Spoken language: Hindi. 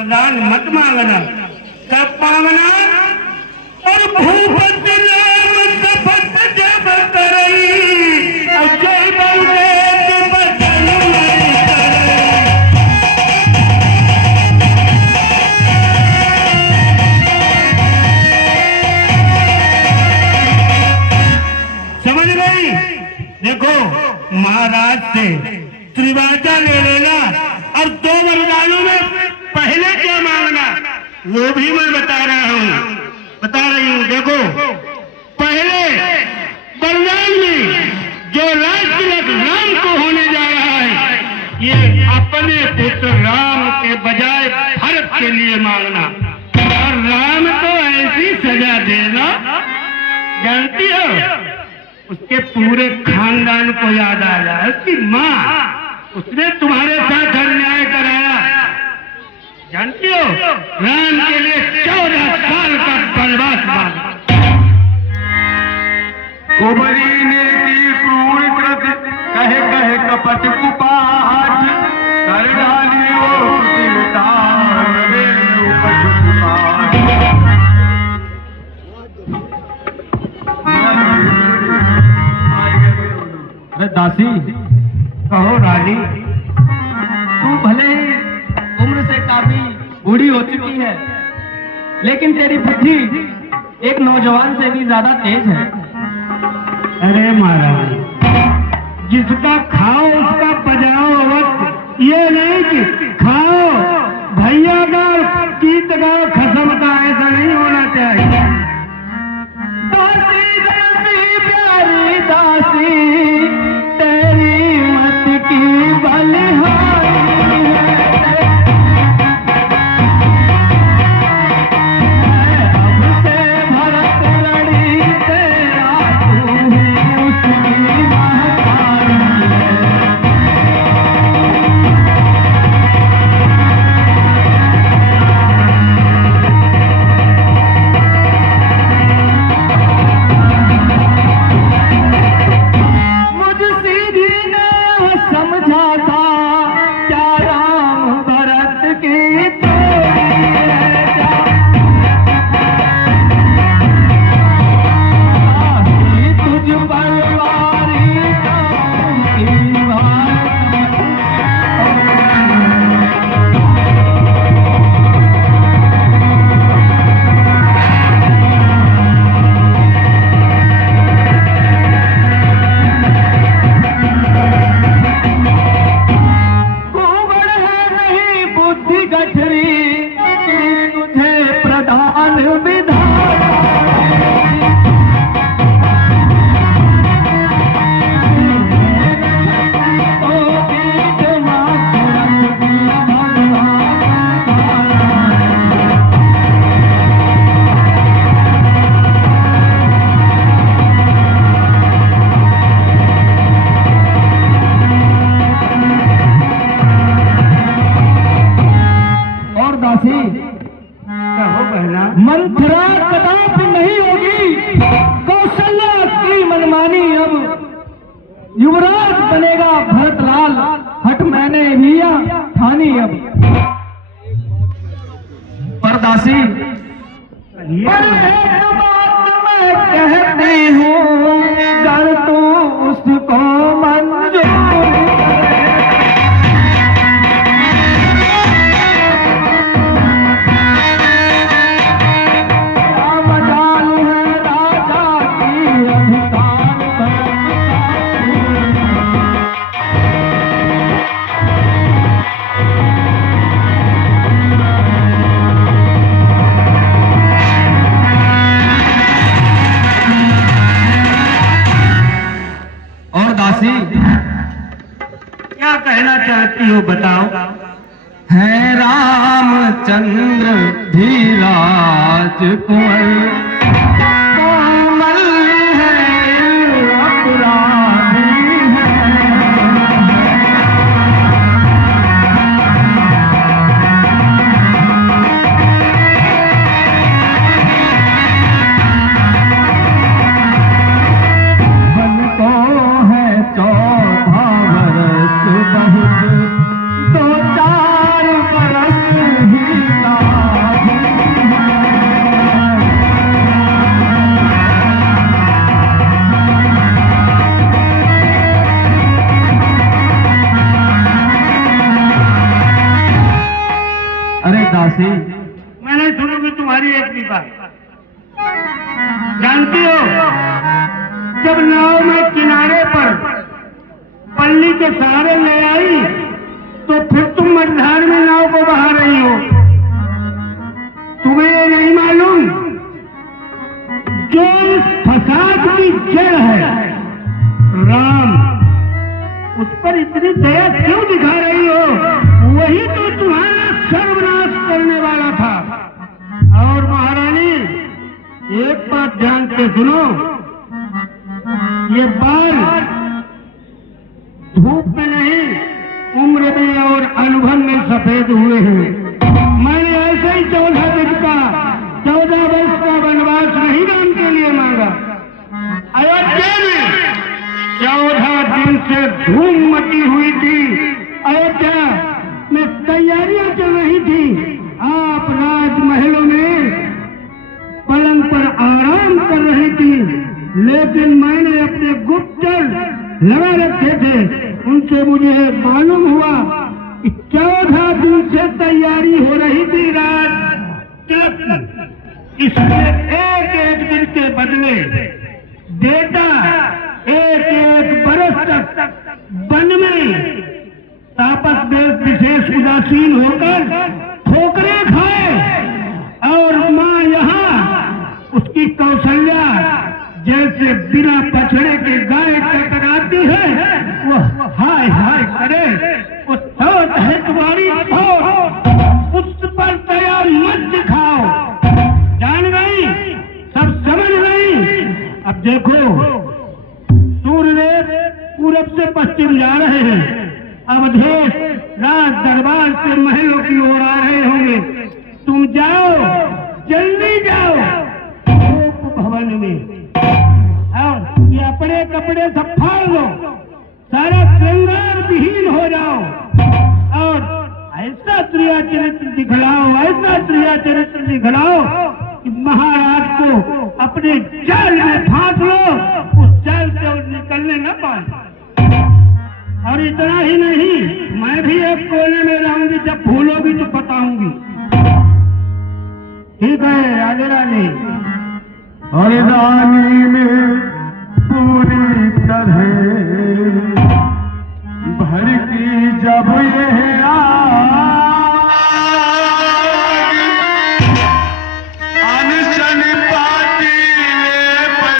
वरदान मत मांगना। कब मांगना? और भूपत नाम शपथ जब करई, जय बहुदेव बदन मई करई। समझ गई? देखो, महाराज से त्रिवाचा ले लेना और 2 वरदानों में पहले क्या मांगना वो भी मैं बता रही हूँ। देखो, पहले वरदान में जो राजतिलक राम को होने जा रहा है, ये अपने पुत्र राम के बजाय भरत के लिए मांगना। और राम को ऐसी सजा देना, जानती हो, उसके पूरे खानदान को याद आ जाए। उसकी माँ, उसने तुम्हारे साथ अन्याय कराया, जानती हो। राम के लिए 14 साल का वनवास मांगा। कुबरी ने की क्रूर कृत, कहे कहे कपट कुपाठ, कर डाली वो कुटिलता, नवे उपज कुपाठ। अरे दासी, कहो रानी। तू भले ही उम्र से काफी बूढ़ी हो चुकी है, लेकिन तेरी बुद्धि एक नौजवान से भी ज्यादा तेज है। अरे महाराज, जिसका खाओ उसका बजाओ वक्त, ये नहीं कि खाओ भैया गाओ गीत गाओ खसम का, ऐसा नहीं होना चाहिए। दासी दासी प्यारी दासी, तेरी मत की बलिहारी है। अब से भरत लड़ी तेरा, तू ही उसकी महतारी है। मंथरा कदापि नहीं होगी। कौशल्या की मनमानी, अब युवराज बनेगा भरतलाल। हट मैंने लिया ठानी अब। परदासी, पर एक बात मैं कहती हूँ, कर तू उसको मंजूर। क्या कहना चाहती हो बताओ। है रामचंद्र धीराज कुंवर, कोमल है अपराधी बहुत 2-4 बरस ही के सहारे ले आई तो फिर तुम मझधार में नाव को बहा रही हो। तुम्हें ये नहीं मालूम जो इस फसाद की जड़ है राम, उस पर इतनी दया क्यों दिखा रही हो? वही तो तुम्हारा सर्वनाश करने वाला था। और महारानी एक बात ध्यान से सुनो, ये बाल धूप में नहीं उम्र में और अनुभव में सफेद हुए हैं। मैंने ऐसे ही 14 दिन का 14 वर्ष का वनवास नहीं राम के लिए मांगा। अयोध्या में 14 दिन से धूम मची हुई थी। अयोध्या में तैयारियां चल रही थी। आप राजमहलों में पलंग पर आराम कर रही थी, लेकिन मैंने अपने गुप्तचर लगा रखे थे। उनसे मुझे मालूम हुआ कि 14 दिन से तैयारी हो रही थी रात। इसलिए एक एक दिन के बदले बेटा एक एक बरस तक वन में तापस में विशेष उदासीन होकर ठोकरें खाए और माँ यहाँ उसकी कौशल्या जैसे बिना पछड़े के गाय टकराती है वो हाय हाय करे। वो सोच है तुम्हारी उस पर दया मत दिखाओ। जान गई, सब समझ गई। अब देखो सूर्यदेव पूरब से पश्चिम जा रहे हैं। अवधेश राज दरबार से महलों की ओर आ रहे होंगे। तुम जाओ, जल्दी जाओ रूप भवन में और ये अपने कपड़े सब फाड़ लो, सारा श्रृंगार विहीन हो जाओ और ऐसा त्रिया चरित्र दिखलाओ, ऐसा त्रिया चरित्र दिखलाओ कि महाराज को अपने जाल में फांस लो, उस जाल से निकलने न पाए। और इतना ही नहीं, मैं भी एक कोने में रहूंगी, जब भूलोगी तो बताऊंगी। ठीक है, राधे राधे। और रानी में